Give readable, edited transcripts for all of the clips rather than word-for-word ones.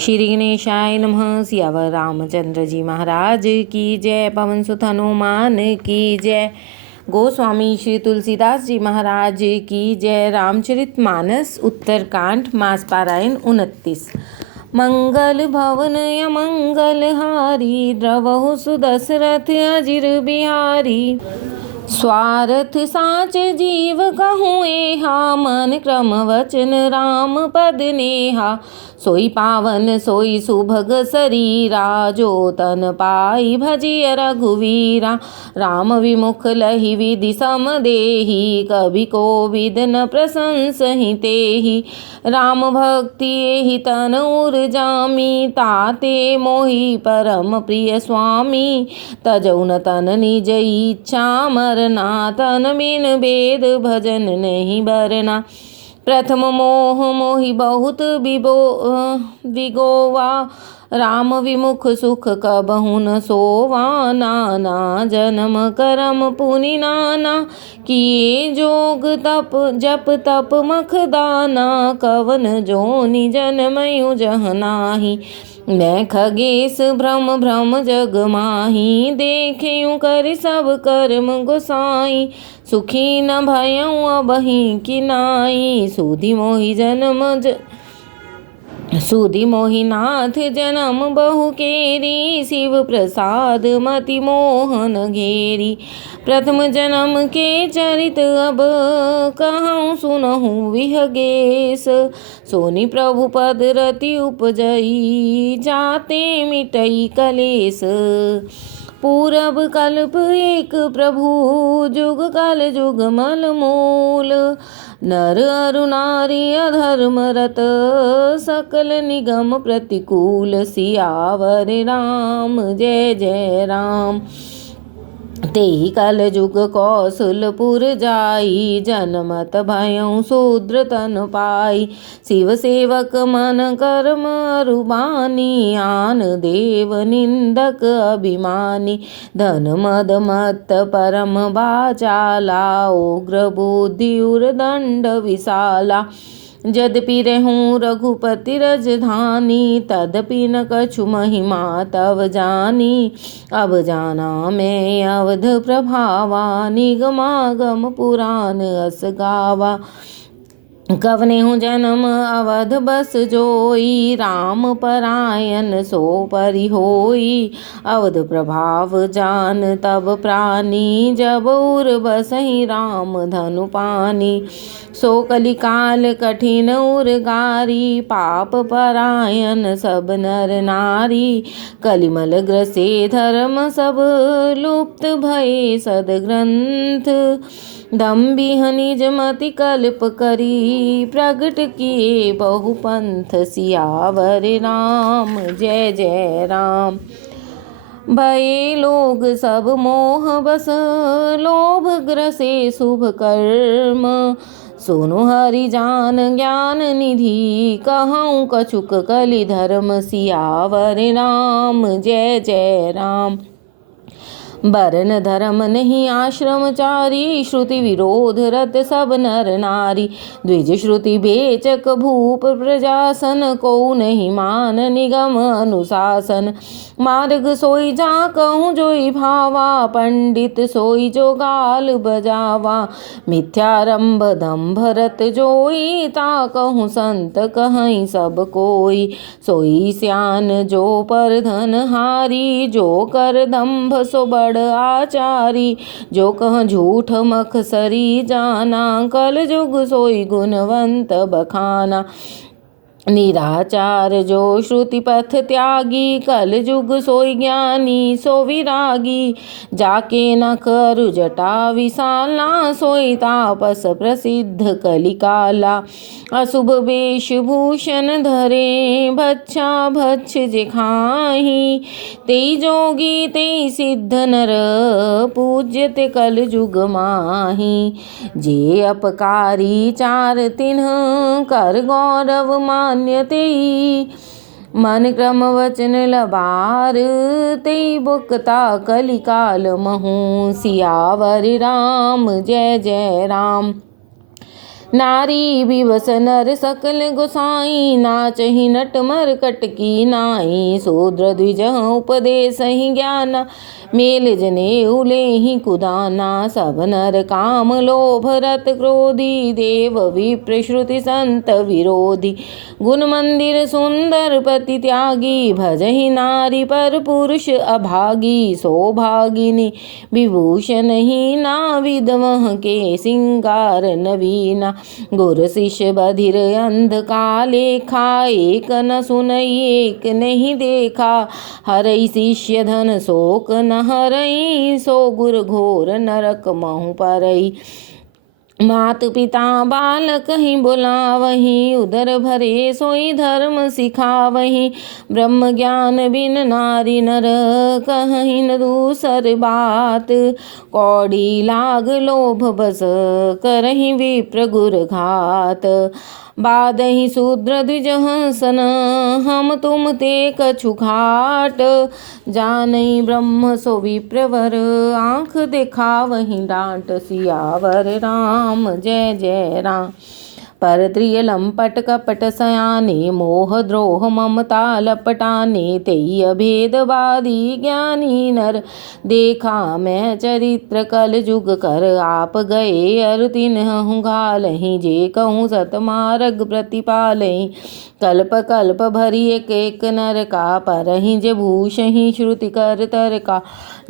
श्री गणेशाय नमः। सियावर रामचंद्र जी महाराज की जय। पवन सुत हनुमान की जय। गोस्वामी श्री तुलसीदास जी महाराज की जय। रामचरितमानस उत्तरकांड मास पारायण 29। मंगल भवन अमंगल हारी, द्रवहु सुदशरथ अजिर बिहारी। स्वार्थ साच जीव कहूँ एहा, मन क्रम वचन राम पद नेहा। सोई पावन सोई सुभग शरीरा, जो तन पाई भजिय रघुवीरा। राम विमुख लहि विधि सम देहि, कभी कोविद न प्रशंसहि तेहि। राम भक्ति एहि तन उर जामी, ताते मोहि परम प्रिय स्वामी। तजौ न तन निज इच्छा मरना, तन बिन वेद भजन नहीं बरना। प्रथम मोह मोहि बहुत विगोवा, राम विमुख सुख कबहु न सोवा। नाना जन्म करम पुनि नाना, किए जोग तप जप तप मखदाना। कवन जोनि जन्मयु जह नाहि, मैं खगेश भ्रम भ्रम जग माही। देखें कर सब कर्म गोसाई, सुखी न भयऊँ अबहि किनाई। सूधि मोहि नाथ जन्म बहु केरी, शिव प्रसाद मति मोहन घेरी। प्रथम जन्म के चरित अब कहूँ सुनहु विहगेश। सोनि प्रभु पद रति उपजई, जाते मिटई कलेश। पूरब कल्प एक प्रभु, जुग कल जुग मल मूल। नर अरु नारी अधर्म रत, सकल निगम प्रतिकूल। सियावर राम जय जय राम। तेहि कल जुग कौशलपुर जाई, जनमत भयउ शूद्र तन पाई। शिव सेवक मन कर्म अरुबानी, आन देव निंदक अभिमानी। धन मद मत परम बाचाला, उग्र बुद्धि उर्दंड विशाला। यद्यपि रहूं रघुपति रजधानी, तदपि न कछु महिमा तव जानी। अब जाना मैं अवध प्रभावा, निगमागम पुराण अस गावा। कवनेहु जन्म अवध बस जोई, राम परायण सो परि होई। अवध प्रभाव जान तब प्राणी, जब उर बसहि राम धनु पानी। सो कलिकाल कठिन उर्गारी, पाप परायण सब नर नारी। कलिमल ग्रसे धर्म सब लुप्त भये सदग्रंथ। दम्भिह निज मति कल्प करी, प्रगट किए बहुपंथ। सियावर राम जय जय राम। भये लोग सब मोह बस, लोभ ग्रसे शुभ कर्म। सुनु हरि जान ज्ञान निधि, कहूँ कछुक कलि धर्म। सियावर राम जय जय राम। वरन धर्म नहीं आश्रमचारी, श्रुति विरोध रत सब नर नारी। द्विज श्रुति बेचक भूप प्रजासन, को नहीं मान निगम अनुशासन। मार्ग सोई जा कहूँ जोई भावा, पंडित सोई जो गाल बजावा। मिथ्यारंभ दंभ रत जोई, ता कहूँ संत कहीं सब कोई। सोई स्यान जो पर धन हारी, जो कर दंभ सो बड़ आचारी। जो कह झूठ मखसरी जाना, कल जुग सोई गुणवंत बखाना। निराचार जो श्रुति पथ त्यागी, कल जुग सोई ज्ञानी सो विरागी। जाके न करु जटा विशाला, सोई तापस प्रसिद्ध कलिकाला। अशुभ वेशभूषण धरे, भच्छा भच्छ जे खाही। तेई जोगी तेई सिद्ध नर, पूज्यते कल जुग माही। जे अपकारी चार तिन्ह, कर गौरव मान्यते। मन क्रम वचन लबार, तेई बुकता कलिकाल महु। सियावर राम जय जय राम। नारी विवश नर सकल गोसाई, नाचहि नट मरकट की नाई। शूद्र द्विज उपदेश ही ज्ञान, मेल जनेऊ लेहि कुदाना। सब नर काम लोभ रत क्रोधी, देव विप्र श्रुति संत विरोधी। गुण मंदिर सुंदर पति त्यागी, भजहि नारी पर पुरुष अभागी। सौभागिनी विभूषण ही ना, विधवह के सिंगार नवीना। गुर शिष्य बधिर अंध का लेखा, एक न सुनई एक नहीं देखा। हरई शिष्य धन शोक न हरई, सो गुर घोर नरक महु परई। मात पिता बालक ही बुलावही, उदर भरे सोई धर्म सिखावही। ब्रह्म ज्ञान बिन नारी नर, कहीं न दूसर बात। कौड़ी लाग लोभ बस, करही विप्र गुर घात। बादहि शूद्र द्विज हंसन, हम तुम ते कछु खाट। जानई ब्रह्म सो विप्रवर, आँख दिखावहि डांट। सियावर राम जय जय राम। परत्रिय लंपट कपट सयाने, मोह द्रोह ममता लपटाने। तेई अभेदवादी ज्ञानी नर, देखा मैं चरित्र कल जुग कर। आप गए अरु तिन्हु घालहि, जे कहूँ सत मार्ग प्रतिपालहि। कल्प कल्प भरी एक एक नर का, परहि जे भूषहि श्रुति कर तर का।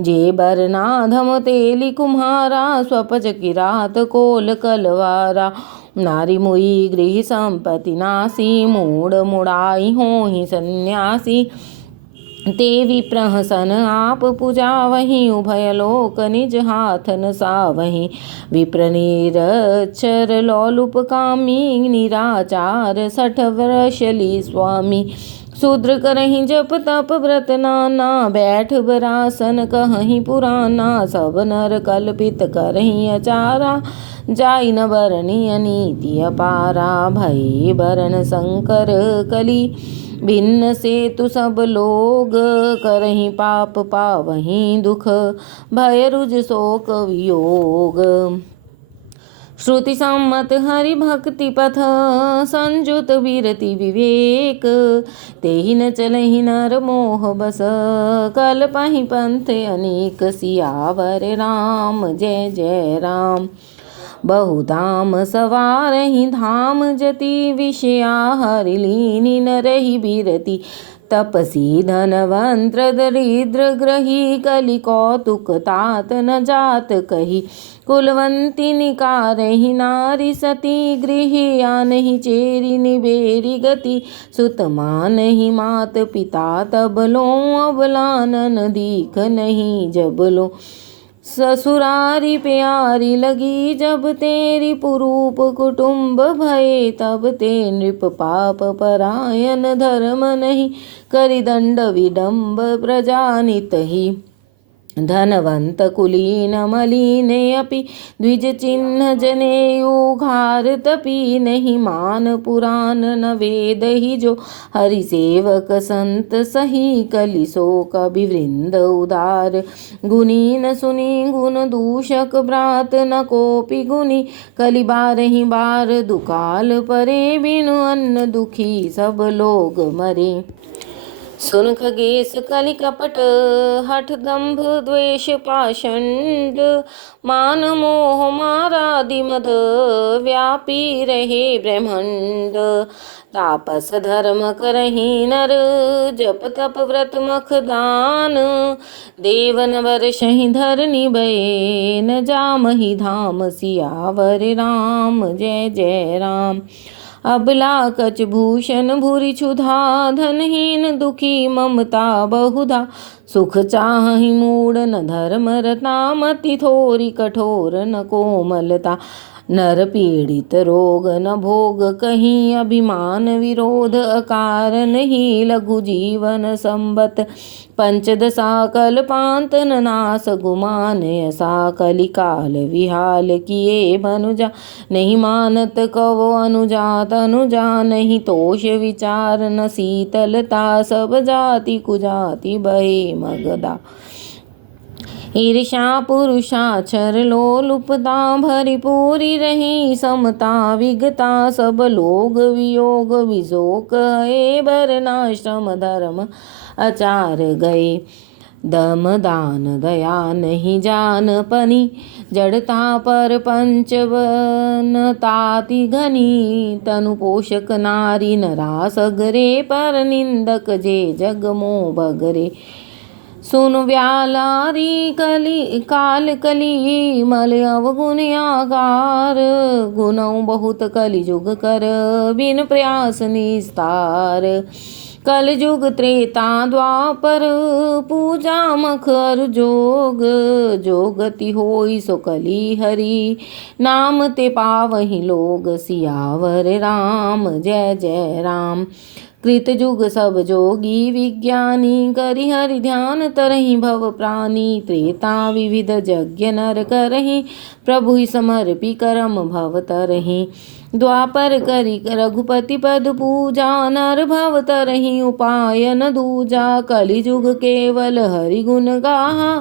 जे बरनाधम तेली कुम्हारा, स्वपच किरात कोल कलवारा। नारी मुई गृह संपत्ति नासी, मूड मुड़ाई होहि सन्यासी। ते विप्रहसन आप पुजावहि, उभय लोक निज हाथ न सावहि। विप्र निरक्षर लोलुप कामी, निराचार 60 वर्षली स्वामी। शूद्र करहि जप तप व्रत नाना, बैठ बरासन कहहि पुराना। सब नर कल्पित करहि अचारा, जाई न बरनी नीति अपारा। भई बरन संकर कली, भिन्न से तु सब लोग। करहि पाप पावहि दुख, भय रुज शोक वियोग। श्रुति सम्मत हरि भक्ति पथ, संजुत विरति विवेक। तेहि न चलहि नर मोह बस, कल्पहि पंथ अनेक। सियावर राम जय जय राम। बहुधाम सवारहि धाम जति, विषया हरि लीनि न रहि बिरति। तपसी धनवंत दरिद्र ग्रही, कलि कौतुक तात न जात कही। कुलवंती निकारहि नारी सती, गृह आनहि चेरी निबेरी गति। सुत मानहि मात पिता तबलो, अबलानन दीख नहीं जबलो। ससुरारी प्यारी लगी जब तेरी, पुरूप कुटुंब भये तब ते। नृप पाप परायण धर्म नहीं, करि दंड विडम्ब प्रजा नितहि। धनवंत कुलीन मलिने अपि, द्विज चिन्ह जनेऊ घार तपी। नहीं मान पुराण न वेद ही जो, हरि सेवक संत सही। कलि शोक अभिवृंद उदार, गुनी न सुनी गुण दूषक भ्रात। न कोपि गुनी कलि बारहि बार, दुकाल परे बिनु अन्न दुखी सब लोग मरे। सुन खगेश कलि कपट, हठ दंभ द्वेष पाषंड। मान मोह मारादि मद, व्यापी रहे ब्रह्मंड। तापस धर्म करहि नर, जप तप व्रत मख दान। देवन वर्षहि धरनि भये, न जामहि धाम। सियावर राम जय जय राम। अबला कच भूषण भूरि क्षुधा, धनहीन दुखी ममता बहुधा। सुख चाहि मूढ़ न धर्म रता, मति थोरी कठोर न कोमलता। नर पीड़ित रोग न भोग कहीं, अभिमान विरोध अकारण ही। लघु जीवन संबत पंचदशा कल्पांत न नास गुमान। ऐसा कलिकाल विहाल किए मनुजा, नहीं मानत कवो अनुजात अनुजा। नहीं तोष विचार न शीतलता, सब जाति कुजाति भये मगदा। ईर्ष्या पुरुषाचर लोलुपता भरी पूरी रही समता विगता सब लोग वियोग विजोक है वर्णाश्रम धर्म आचार गए। दम दान दया नहीं जान पनी जड़ता पर पंचवन ताति घनी तनु पोषक नारी नरा सगरे पर निंदक जे जग मोह बगरे। सुन व्यालारी कली काल कली मल अवगुण आकार गुणों बहुत कलि जुग कर बिन प्रयास निस्तार। कल युग त्रेता द्वापर पूजा मख अरु जोग जो गति होई सो कली हरि नाम ते पावहि लोग। सियावर राम जय जय राम। कृत युग सब जोगी विज्ञानी करि हरि ध्यान तरहि भव प्राणी। त्रेता विविध यज्ञ नर करहि प्रभु समर्पि करम भव तरहि। द्वापर करि रघुपति पद पूजा नर भव तरहि उपाय न दूजा। कलि युग केवल हरि गुण गाहा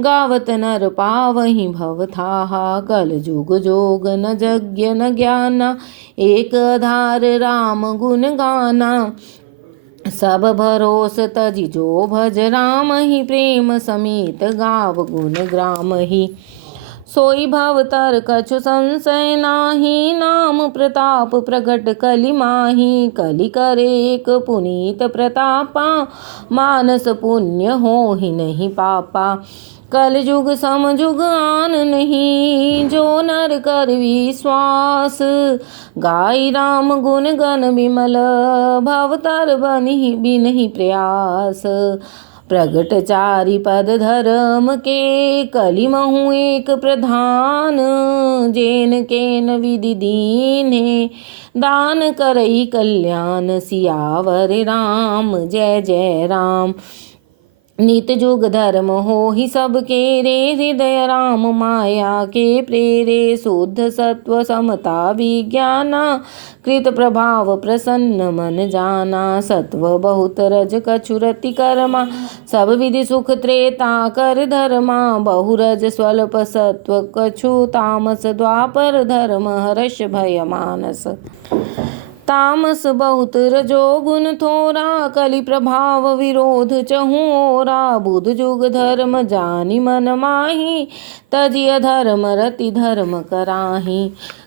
गावत नर पावहि भव थाहा। कल युग जोग न यज्ञ न ज्ञाना एक आधार राम गुण गाना। सब भरोस तजि जो भज राम ही प्रेम समेत गाव गुण ग्राम ही। सोई भव तर कछु संशय नाही नाम प्रताप प्रगट कलि माही। कलि करे एक पुनीत प्रतापा मानस पुण्य हो ही नहीं पापा। कल युग सम युग आन नहीं जो नर कर विश्वास। गाई राम गुण गण विमल भवतर बनि बिनहि प्रयास। प्रगट चारि पद धर्म के कलि महु एक प्रधान। जेन केन विधि दीन्हे दान करई कल्याण। सियावर राम जय जय राम। नित जुग धर्म हो ही सबके रे हृदय राम माया के प्रेरे। शुद्ध सत्व समता विज्ञाना कृत प्रभाव प्रसन्न मन जाना। सत्व बहुत रज कछु रति कर्मा सब विधि सुख त्रेता कर धर्मा। बहुरज स्वल्प सत्व कछु तामस द्वापर धर्म हर्ष भय मानस। तामस बहुत रजो गुण थोरा कलि प्रभाव विरोध चहुओरा। बुध जुग धर्म जानि मन माही तजि अधर्म रति धर्म कराही।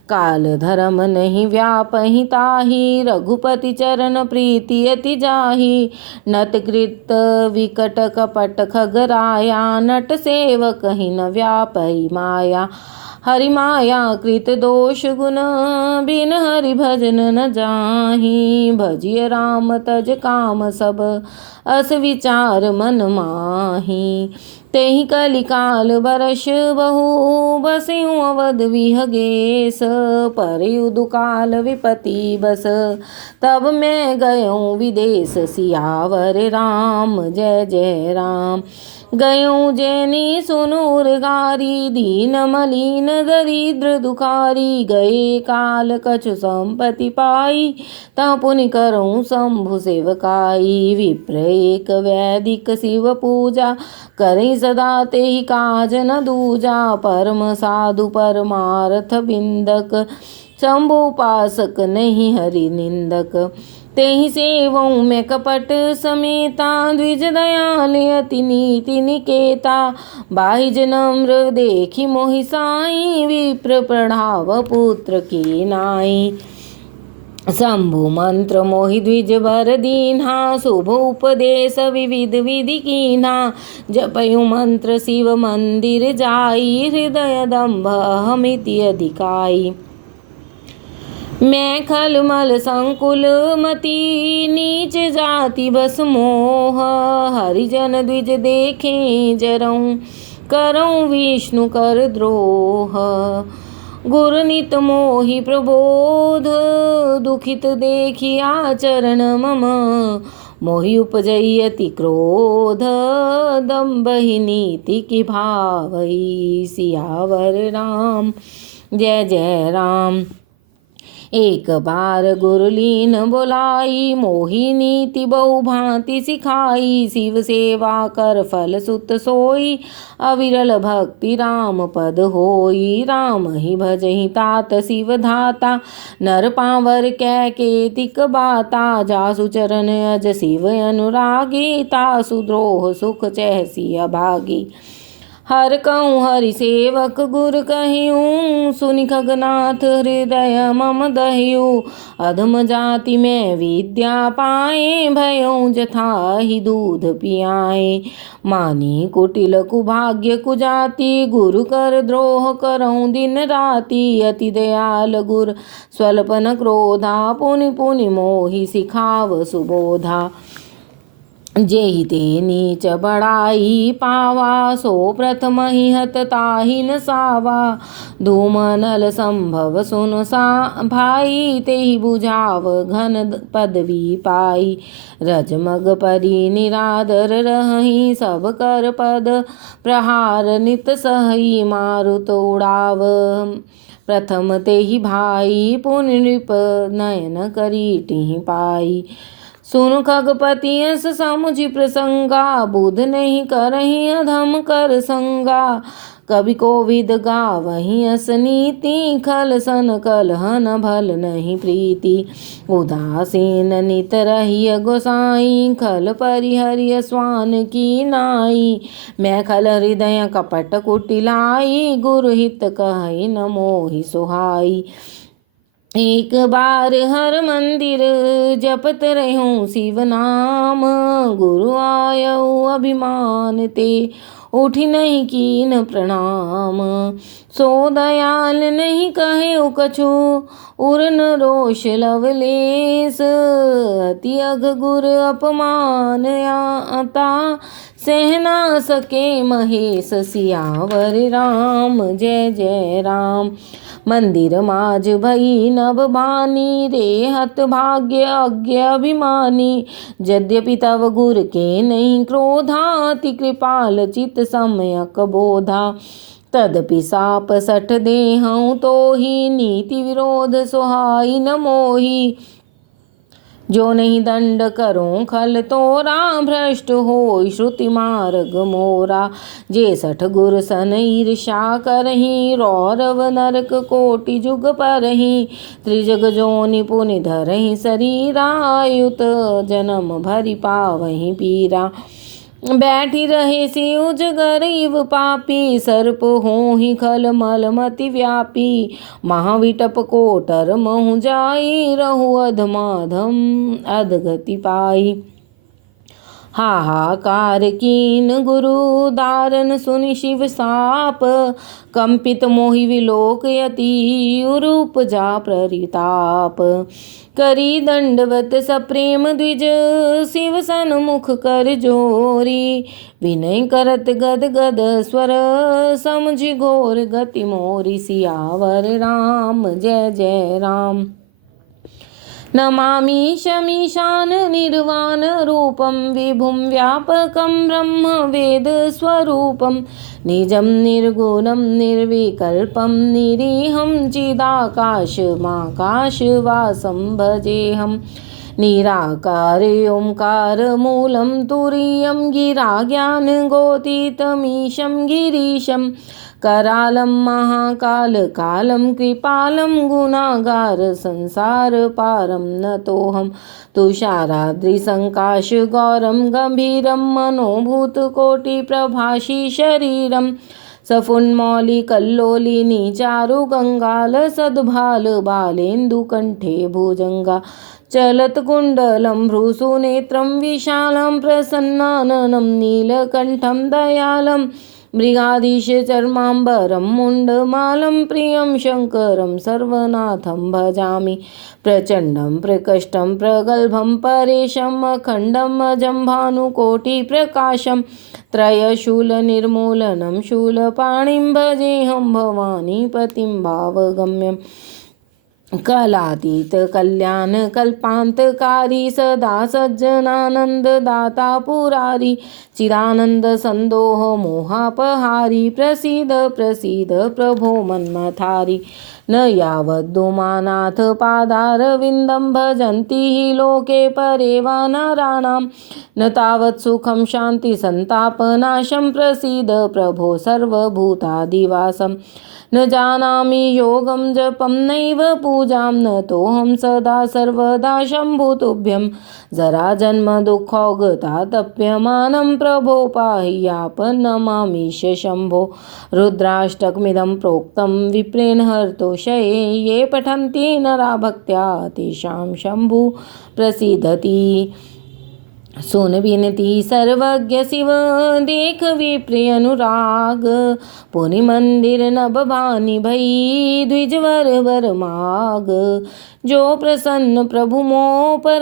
काल धर्म नहीं व्यापहि ताही रघुपति चरण प्रीति अति जाही। नट कृत विकट कपट खगराया नट सेवक ही न व्यापहि माया। हरि माया कृत दोष गुण बिन हरि भजन न जाहि। भजिय राम तज काम सब अस विचार मन माही। तेहि कलि काल बरस बहु बसियु अवध विहगेश। परयु दुकाल विपति बस तब मैं गयऊँ विदेश। सियावर राम जय जय राम। गयऊँ जैनी सुनूर गारी दीन मलिन दरिद्र दुखारी। गए काल कछु संपत्ति पाई ता पुनि करऊँ शंभु सेवकाई। विप्र एक वैदिक शिव पूजा करें सदा तेहि काज न दूजा। परम साधु परमार्थ बिंदक शंभु उपासक नहीं हरि निंदक। तेहि सेवऊँ मैं कपट समेता द्विज दयाल अति नीति निकेता। बाहिज नम्र देखी मोहि साई विप्र प्रणाव पुत्र की नाई। शंभु मंत्र मोहि द्विज बर दीन्हा शुभ उपदेश विविध विधि कीन्हा। जपयु मंत्र शिव मंदिर जाई हृदय दंभ अहमिति अधिकाई। मैं खलमल संकुल मति नीच जाति बस मोह। हरिजन द्विज देखें जरऊँ करऊँ विष्णु कर द्रोह। गुर नित मोहि प्रबोध दुखित देखी आचरण मम। मोहि उपजई अति क्रोध दम्भहि नीति की भावई। सियावर राम जय जय राम। एक बार गुरुलीन बोलाई, मोही नीति बहु भांति सिखाई। शिव सेवा कर फल सुत सोई, अविरल भक्ति राम पद होई। राम ही भजहि तात शिव धाता, नर पावर कै केतिक बाता। जासु चरण अज शिव अनुरागी, तासु द्रोह सुख चहसी अभागी। हर कहूँ हरि सेवक गुर कहियूँ, सुनि खगनाथ हृदय मम दहियूँ। अधम जाति में विद्या पाए, भयऊँ जथा ही दूध पियाए। मानी कुटिल कुभाग्य कुजाति, गुरु कर द्रोह करऊँ दिन राति। अति दयाल गुर स्वल्प न क्रोधा, पुनि पुनि मोहि सिखाव सुबोधा। जेहि ते नीच बड़ाई पावा, सो प्रथम ही हत ताहि न सावा। धूम नल संभव सुन सा भाई, तेहि बुझाव घन पदवी पाई। रजमग परी निरादर रही, सब कर पद प्रहार नित सही। मारुत उड़ाव प्रथम तेहि भाई, पुनि नृप नयन करीटिहि पाई। सुनु खगपति अस समुझि प्रसंगा, बुध नहीं करहि अधम कर संगा। कवि कोविद गावहि अस नीति, खल सन कलह न भल नहीं प्रीति। उदासीन नित रहिय गोसाई, खल परिहरिय स्वान की नाई। मैं खल हृदय कपट कुटिलाई, गुरु हित कहै न मोहि सुहाई। एक बार हर मंदिर जपत रहूं शिव नाम, गुरु आयऊ अभिमान ते उठी नहीं कीन प्रणाम। सो दयाल नहीं कहे कछु, उरन रोष लवलेस। अति अघ गुर अपमान आता, सह ना सके महेश। सियावर राम जय जय राम। मंदिर माज भई नभ बानी, रे हत भाग्य अज्ञ अभिमानी। यद्यपि तव गुर के नहीं क्रोधा, अति कृपाल चित सम्यक बोधा। तदपि साप सठ देहऊँ तोहि, नीति विरोध सुहाई न मोहि। जो नहीं दंड करो खल तोरा, भ्रष्ट होई श्रुति मार्ग मोरा। जे सठ गुर सन ईर्षा करही, रौरव नरक कोटि जुग परही। त्रिजग जोनि पुनि धरहि शरीरा, आयुत जन्म भरि पावहि पीरा। बैठी रहे से उजगर इव पापी, सर्प होहि खल मल मति व्यापी। महाविटप कोटर महु जाई, रहु अधमाधम अधगति पाई। हाहाकार कीन गुरु दारन सुनि शिव साप, कंपित मोहि विलोक यति उरूप जा प्ररिताप। करी दंडवत सप्रेम द्विज, शिव सन्मुख कर जोरी। विनय करत गद गद स्वर, समझि घोर गति मोरी। सियावर राम जय जय राम। नमामि शमीशान निर्वाण रूपम, विभुं व्यापकं ब्रह्म वेद स्वरूपम। निजं निर्गुणं निर्विकल्पं, निरीहं चिदाकाशमाकाशवासं भजेऽहम्। निराकार ओंकार मूलं तुरीयं, गिरा ज्ञान गोतीतमीशं गिरीशं। करालं महाकाल कालं कृपालं, गुणागार संसार पारं नतोऽहम्। तुषाराद्रिसङ्काश गौरं गम्भीरं, मनोभूत कोटि प्रभाषी शरीरं। सफुन्मौलि कल्लोलिनी चारु गंगाल, सद्भाल बालेन्दु कंठे भुजंगा। चलत कुण्डलं भ्रूसुनेत्रं विशालं, प्रसन्नाननं नीलकण्ठं दयालं। मृगाधीश चर्माम्बरं मुण्डमालं, प्रियं शङ्करं सर्वनाथं भजामि। प्रचण्डं प्रकष्टं प्रगल्भं परेशम्, अखण्डम् अजं भानुकोटिप्रकाशं। त्रयशूलनिर्मूलनं शूलपाणिं, भजेऽहं भवानीपतिं भावगम्यम्। कलातीत कल्याण कल्पान्तकारी, सदा सज्जनानंद दाता पुरारी। चिदानंद संदोह मोहापहारी, प्रसीद प्रसीद प्रभो मन्मथारी। न यावद्दुमानाथ पादारविन्दं भजन्ति हि लोके परे वानराणां न तावत् सुखं शान्तिसन्तापनाशं प्रसीद प्रभो सर्वभूतादिवासं न जानामि योगं जपं नैव पूजां न तोऽहं सदा सर्वदा शम्भो तुभ्यं जराजन्म दुःखौगतातप्यमानं प्रभो पाहि यापन्नमामीश शम्भो रुद्राष्टकमिदं प्रोक्तं विप्रेण हर्तोषये ये पठन्ति नरा भक्त्या तेषां शम्भु प्रसीदति। सुन विनती सर्वज्ञ शिव देख विप्रिय अनुराग पुनि मंदिर नभ भानी भई द्विजवर वर माग जो प्रसन्न प्रभु मो पर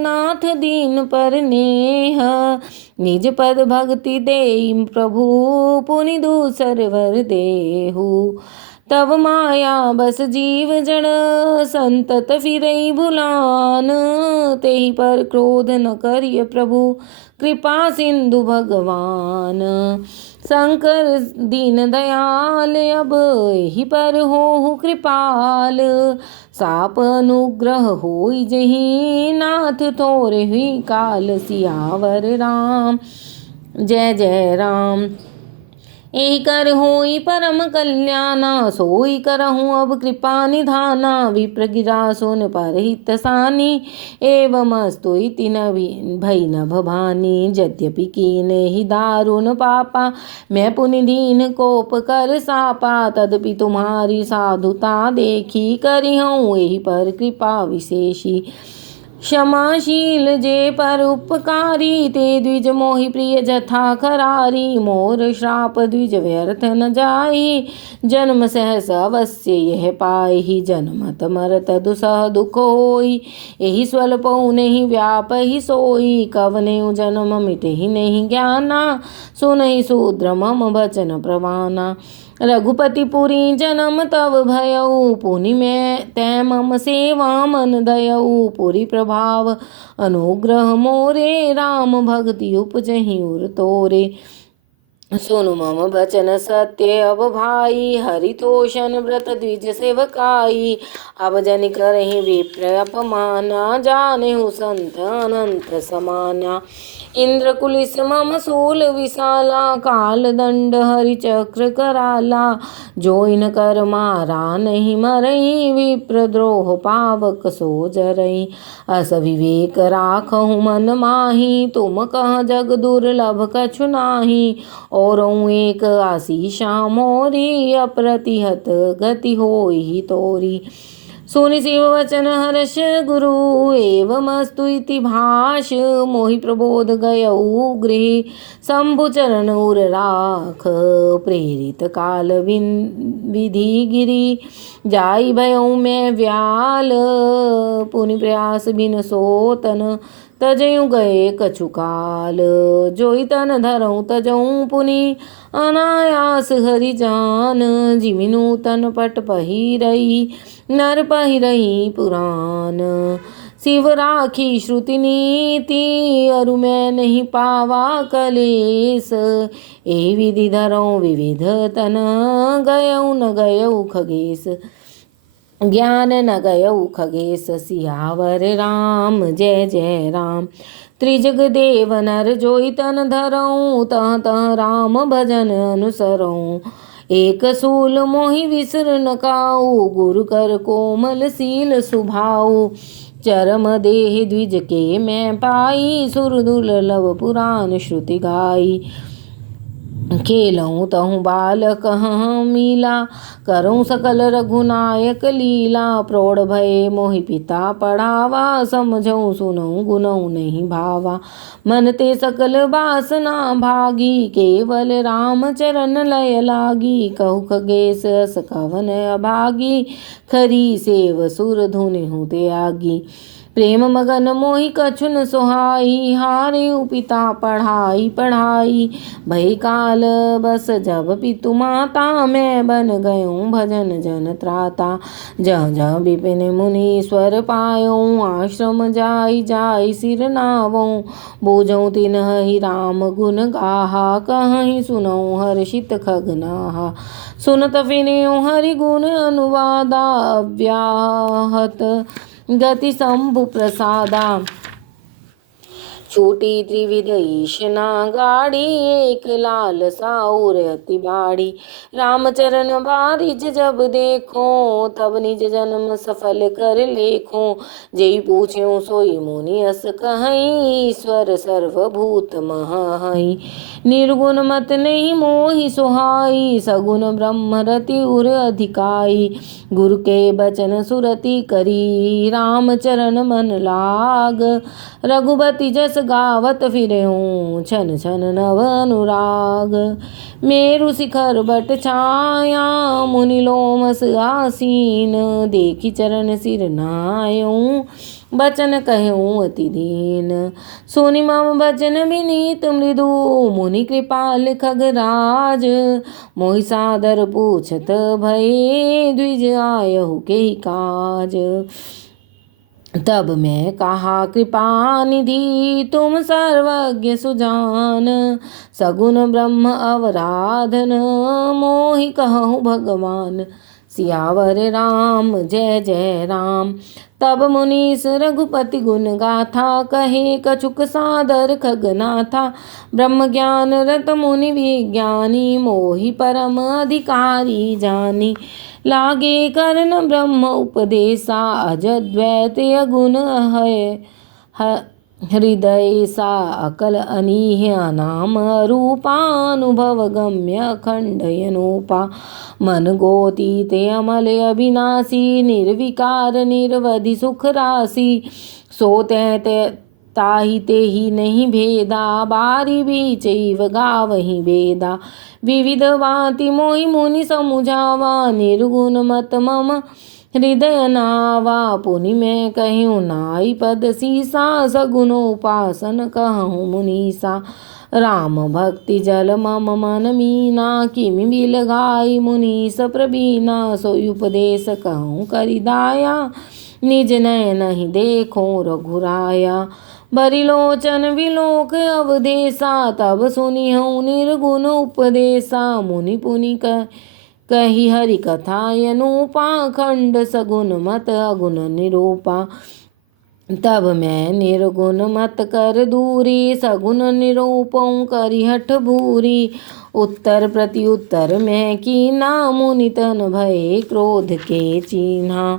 नाथ दीन पर नेह निज पद भक्ति देई प्रभु पुनि दूसर वर देहु तब माया बस जीव जड़ संतत फिरई भुलान तेहि पर क्रोध न करिय प्रभु कृपा सिंधु भगवान शंकर दीन दयाल अब एहि पर होहु कृपाल साप अनुग्रह होई जहि नाथ तोरे हुई काल सियावर राम जय जय राम। एहि कर होई परम कल्याणा सोई करहूँ अब कृपा निधाना विप्र गिरा सुन परहित सानी एवमस्तु इति न भई न भवानी यद्यपि कीने ही दारुण पापा मैं पुनि दीन कोप कर सापा तदपि तुम्हारी साधुता देखी करी हूँ एहि पर कृपा विशेषी क्षमाशील जे पर उपकारी ते द्विज मोहि प्रिय जथा करारी मोर श्राप द्विज व्यर्थ न जाई जन्म सहस अवश्य यह पाई जन्मत मरत दुसह दुख होई एहि स्वल्पौ नहीं व्याप ही सोई कवने जन्म मिटे ही नहीं ज्ञाना सुनहि शूद्र मम वचन प्रवाना रघुपति पुरी जन्म तव भयऊ पुनि मैं तै मम सेवा मन दयऊ पुरी प्रभाव अनुग्रह मोरे राम भक्ति उपजहि उर तोरे सुनु मम बचन सत्य अब भाई हरितोषण व्रत द्विज सेवकाई अब जन करहि विप्र अपमाना जानेहु संत अनंत समाना इंद्र कुलिस मम सूल विशाला काल दंड हरि चक्र कराला जो इन कर मारा नहीं मरई विप्र द्रोह पावक सो जरई अस विवेक राखहु मन माही तुम कह जग दुर्लभ कछु नाही और एक आशीषा मोरी अप्रतिहत गति होई तोरी सुनि शिव वचन हर्ष गुरु एवमस्तु इति भाष मोहि प्रबोध गयऊ गृह शंभु चरण उर राख प्रेरित काल विधि गिरी जाई भयऊ मैं व्याल पुनि प्रयास बिन सोतन तजयु गए कछु काल जोई तन धरऊँ तजऊँ पुनि अनायास हरि जान जिमिनु तन पट पहिरई नर पहिरई पुराण शिव राखी श्रुति नीति अरु मैं नहीं पावा कलेस ए विधि धरऊँ विविध तन गयऊ न गयऊ खगेश ज्ञान न गयऊ खगेश सियावर राम जय जय राम। त्रिजग देव नर जोई तन धरऊँ तह तह राम भजन अनुसरऊँ एक सूल मोहि विसर न काऊ गुरु कर कोमल सील सुभाऊ चरम देह द्विज के मैं पाई सुर दुर्लभ पुराण श्रुति गाई खेलऊँ तहु बालक मीला करूँ सकल रघुनायक लीला प्रौढ़ भये मोहि पिता पढ़ावा समझऊँ सुनऊँ गुनऊँ नहीं भावा मन ते सकल वासना भागी केवल राम चरण लय लागी कहु खगेश अस कवन अभागी खरी सेव सुर धुनि हूँ त्यागी प्रेम मगन मोहि कछु न सोहाई, हारे पिता पढ़ाई पढ़ाई। भई काल बस जब पितु माता, मैं बन गयूं भजन जन त्राता। जह जह विपिन मुनीश्वर पायूं, आश्रम जाई जाई सिर नावऊं। बोझऊं तिन्हि राम गुण गाहा, कहीं सुनऊं हर्षित खगनाहा। सुनत विनयु हरि गुण अनुवादा, अव्याहत गति शंभु प्रसादा। छोटी त्रिविध ईशना गाड़ी, एक लाल साउर अति बाड़ी। रामचरण बारिज जब देखो, तब निज जन्म सफल कर लेखो। जेई पूछ्यो सोई मुनि अस कहई, ईश्वर सर्वभूत महई। निर्गुण मत नहीं मोहि सुहाई, सगुण ब्रह्म रति उर अधिकाई। गुरु के बचन सुरति करी, रामचरण मन लाग। रघुपति जस गावत फिरऊं, छन छन नव अनुराग। मेरु शिखर बट छाया, मुनि लोमस आसीन। देखी चरण सिर नायूं, बचन कहूँ अति दीन। सुनि मम बचन विनीत मृदु, मुनि कृपाल खगराज। मोहि सादर पूछत भये, द्विज आयहु के काज। तब मैं कहा कृपा निधि, तुम सर्वज्ञ सुजान। सगुन ब्रह्म अवराधन, मोहि कहूँ भगवान। सियावर राम जय जय राम। तब मुनीस रघुपति गुण गाथा, कहे कछुक सादर खगनाथा। ब्रह्म ज्ञान रत मुनि विज्ञानी, मोहि परम अधिकारी जानी। लागे करण ब्रह्म उपदेशा, अजद्वैत अगुण है हृदय सा। अकल अनीह नाम रूपानुभव गम्य अखंडयनोपा। मन गोतीत अमल अविनाशी, निर्विकार निर्वधि सुख राशि। सो तै ताहि तेहि नहीं भेदा, बारी बीचैव गावहि वेदा। विविध वाति मोहि मुनि समुझावा, निर्गुण मत मम हृदय नावा। पुनि मैं कहूँ नाई पद सीसा, सगुणोपासन कहूँ मुनीसा। राम भक्ति जल मम मन मीना, किमि बिल गाई मुनीस प्रवीणा। सोई उपदेश कहूँ करिदाया, निज नयन ही देखो रघुराया। बरिलोचन विलोक अवदेशा, तब सुनिहु निर्गुण उपदेशा। मुनि पुनि कही हरि कथा अनुपा, खंड सगुन मत अगुण निरूपा। तब मैं निर्गुण मत कर दूरी, सगुण निरूपऊँ करि हठ भूरी। उत्तर प्रति उत्तर मैं कीना, मुनि तन भये क्रोध के चीन्हा।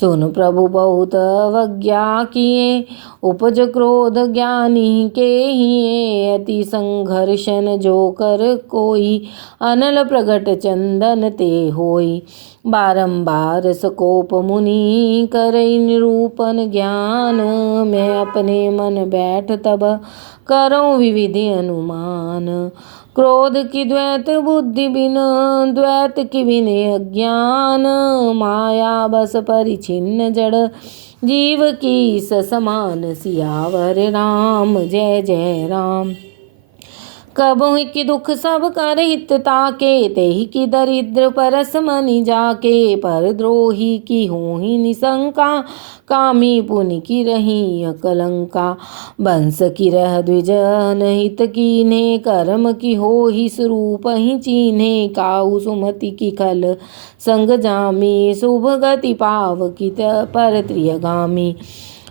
सुन प्रभु बहुत अवज्ञा किए, उपज क्रोध ज्ञानी के हिए। अति संघर्षण जो कर कोई, अनल प्रगट चंदन ते होई। बारंबार सकोप मुनि करई निरूपन ज्ञान, मैं अपने मन बैठ तब करऊँ विविधि अनुमान। क्रोध की द्वैत बुद्धि बिन, द्वैत की बिन अज्ञान। माया बस परिछिन्न जड़, जीव की समान। सियावर राम जय जय राम। कबहुँ की दुख सब कर हित ताके, तेहि की दरिद्र परस मनि जाके। पर द्रोही की होहि निशंका, कामी पुनि की रही अकलंका। वंश की रह द्विजन हित कीन्हे, कर्म की होहि स्वरूप ही चीन्हे। काऊ सुमति की खल संग जामी, शुभ गति पाव की पर त्रियगामी।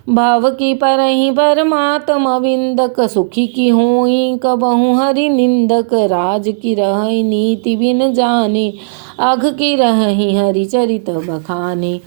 भाव की परहि परमात्मा विंदक, सुखी की होई कबहु हरि निंदक। राज की रहै नीति बिन जाने, अघ की रहहि हरि चरित बखाने।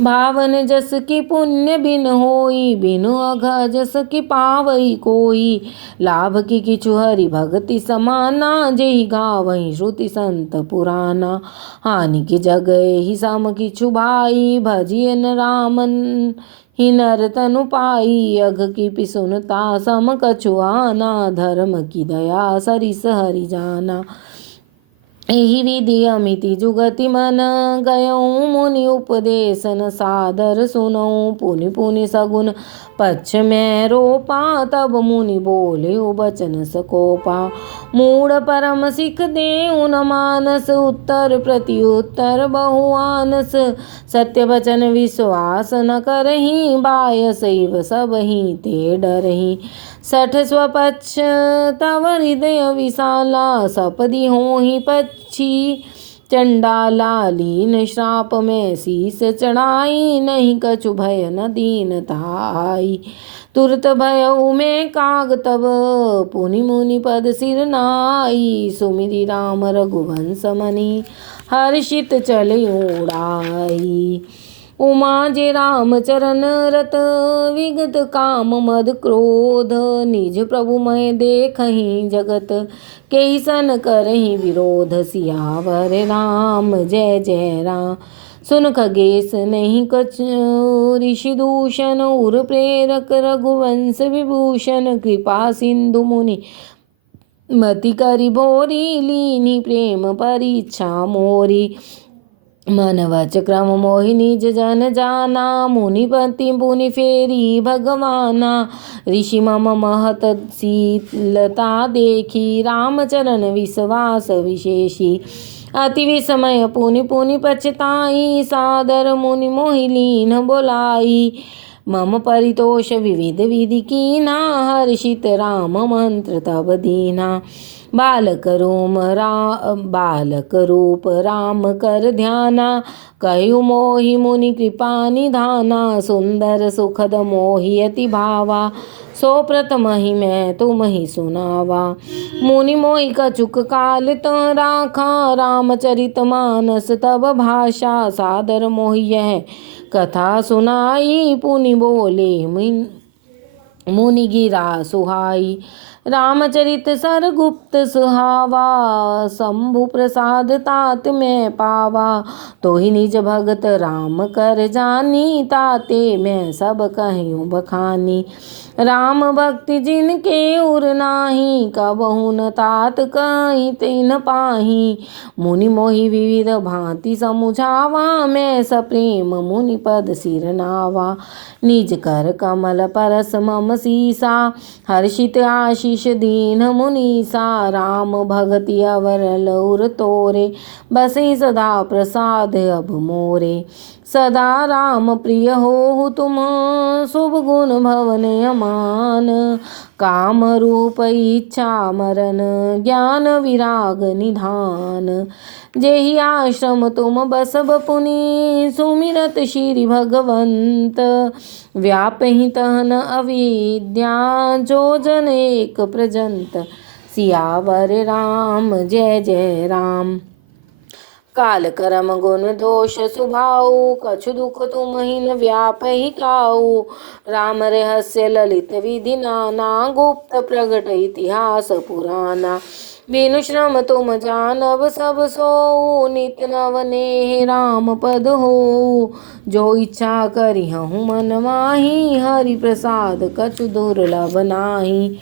भावन जस की पुण्य बिन होई, बिनु अघ जस की पावई कोई। लाभ की किछु हरि भगति समाना, जेहि गावहि श्रुति संत पुराना। हानि की जगह ही सम किछु भाई, भजियन रामन ही नर तनु पाई। अघ की पिसुनता सम कछु आना, धर्म की दया सरिस हरि जाना। एहि विधि अमिति जुगति मन गयऊँ मुनि उपदेशन सादर सुनऊँ पुनि पुनि सगुन पक्ष में रोपा तब मुनि बोले बचन सकोपा मूढ़ परम सिख देऊँ न मानस उत्तर प्रत्युत्तर बहुआनस सत्य वचन विश्वास न करही बाय सैव सबहि ते डरही सठ स्वपक्ष तव हृदय विशाला सपदि होहि पक्षी चंडाला लीन श्राप में शीस चढ़ाई नहीं कछु भय न दीनता आई तुरत भयउ में काग तब पुनि मुनि पद सिर नाई सुमिरि राम रघुवंश मनि हर्षित चले उड़ाई उमा जे राम चरण रत विगत काम मद क्रोध निज प्रभु मैं देखहि जगत केहि सन करहि विरोध सियावर राम जय जय राम सुन खगेश नहीं कछ ऋषि दूषण उर प्रेरक रघुवंश विभूषण कृपा सिंधु मुनि मति करि भोरी लीनी प्रेम परीक्षा मोरी मन वच क्रम मोहि निज जन जाना मुनिपति पुनि फेरी भगवाना ऋषि मम महत शीलता देखी रामचरण विश्वास विशेषी अति विस्मय पुनि पुनि पछताई सादर मुनि मोहि लीन बोलाई मम परितोष विविध विधि कीना हर्षित राम मंत्र तब दीना बालक रूप राम कर ध्याना कहु मोहि मुनि कृपा निधाना सुंदर सुखद मोहि अति भावा सो प्रथम ही मैं तुम ही सुनावा मुनि मोहि कछुक काल त राखा रामचरित मानस तब भाषा सादर मोहि यह कथा सुनाई पुनि बोले मुनि गिरा सुहाई रामचरित सर गुप्त सुहावा शंभु प्रसाद तात में पावा तो ही निज भगत राम कर जानी ताते मैं सब कहूँ बखानी राम भक्ति जिनके उर नाही कबहु न तात कहीं तिन पाही मुनि मोहि विविध भांति समुझावा मैं सप्रेम मुनि पद सिर नावा निज कर कमल परस मम सीसा हर्षित आशीष दीन मुनीसा राम भगति अवर लौर तोरे बसे सदा प्रसाद अब मोरे सदा राम प्रिय हो तुम शुभ गुण भवन अमान काम रूप इच्छा मरण ज्ञान विराग निधान जेहि आश्रम तुम बसब पुनि सुमिरत श्री भगवंत व्यापहि तहन अविद्या जो जन एक प्रजंत सियावर राम जय जय राम काल करम गुण दोष सुभाऊ कछु दुख तुम ही न व्यापहि काऊ राम रहस्य ललित विधि नाना गुप्त प्रगट इतिहास पुराना बिनु श्रम तुम जानव सब सो नित नव नेह राम पद हो जो इच्छा करी हूँ मन माही हरि प्रसाद कछु दुर्लभ नाही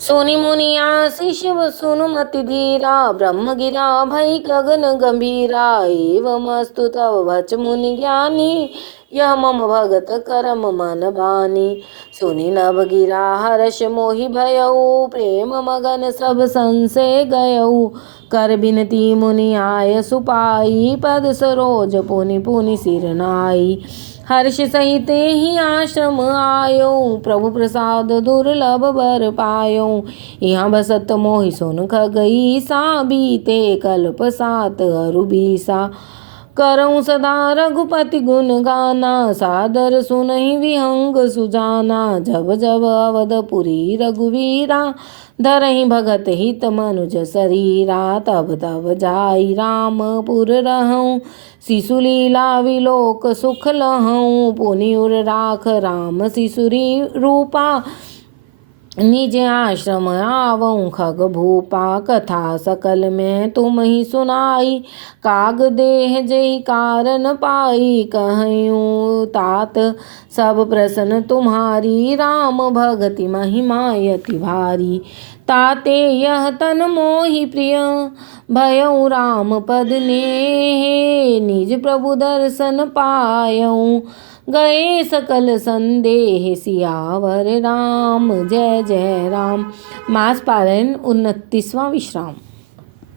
सोनि मुनि आशीष सुनु मति धीरा ब्रह्म गिरा भई गगन गंभीरा एवं अस्तु तव वच मुनि ज्ञानी यह मम भगत करम मन बानी सुनि नभ गिरा हर्ष मोहि भयऊ प्रेम मगन सब संशय गयऊ कर बिनती मुनि आय सुपाई पद सरोज पुनि पुनि सिर नाई हर्ष सहित ही आश्रम आयो प्रभु प्रसाद दुर्लभ बर पायो यहाँ बसत मोहि सुन खगई सा बीते कल्प सात अरु बीसा करऊँ सदा रघुपति गुण गाना सादर सुनहि विहंग सुजाना जब जब अवधपुरी रघुवीरा धरहि भगत हित मनुज शरीरा तब तब जाई रामपुर रहूँ शिशुलीला विलोक सुख लहऊँ पुनि उर राख राम शिशुरी रूपा निज आश्रम आवऊँ खग भूपा, कथा सकल में तुम ही सुनाई। काग देह जय कारण पाई, कहूँ तात सब प्रसन्न तुम्हारी। राम भगति महिमा यति भारी, ताते यह तन मोहि प्रिय। भयउ राम पद नेह, निज प्रभु दर्शन पायऊँ। गए सकल संदेह, सियावर राम जय जय राम। मास पारायण 29वां विश्राम।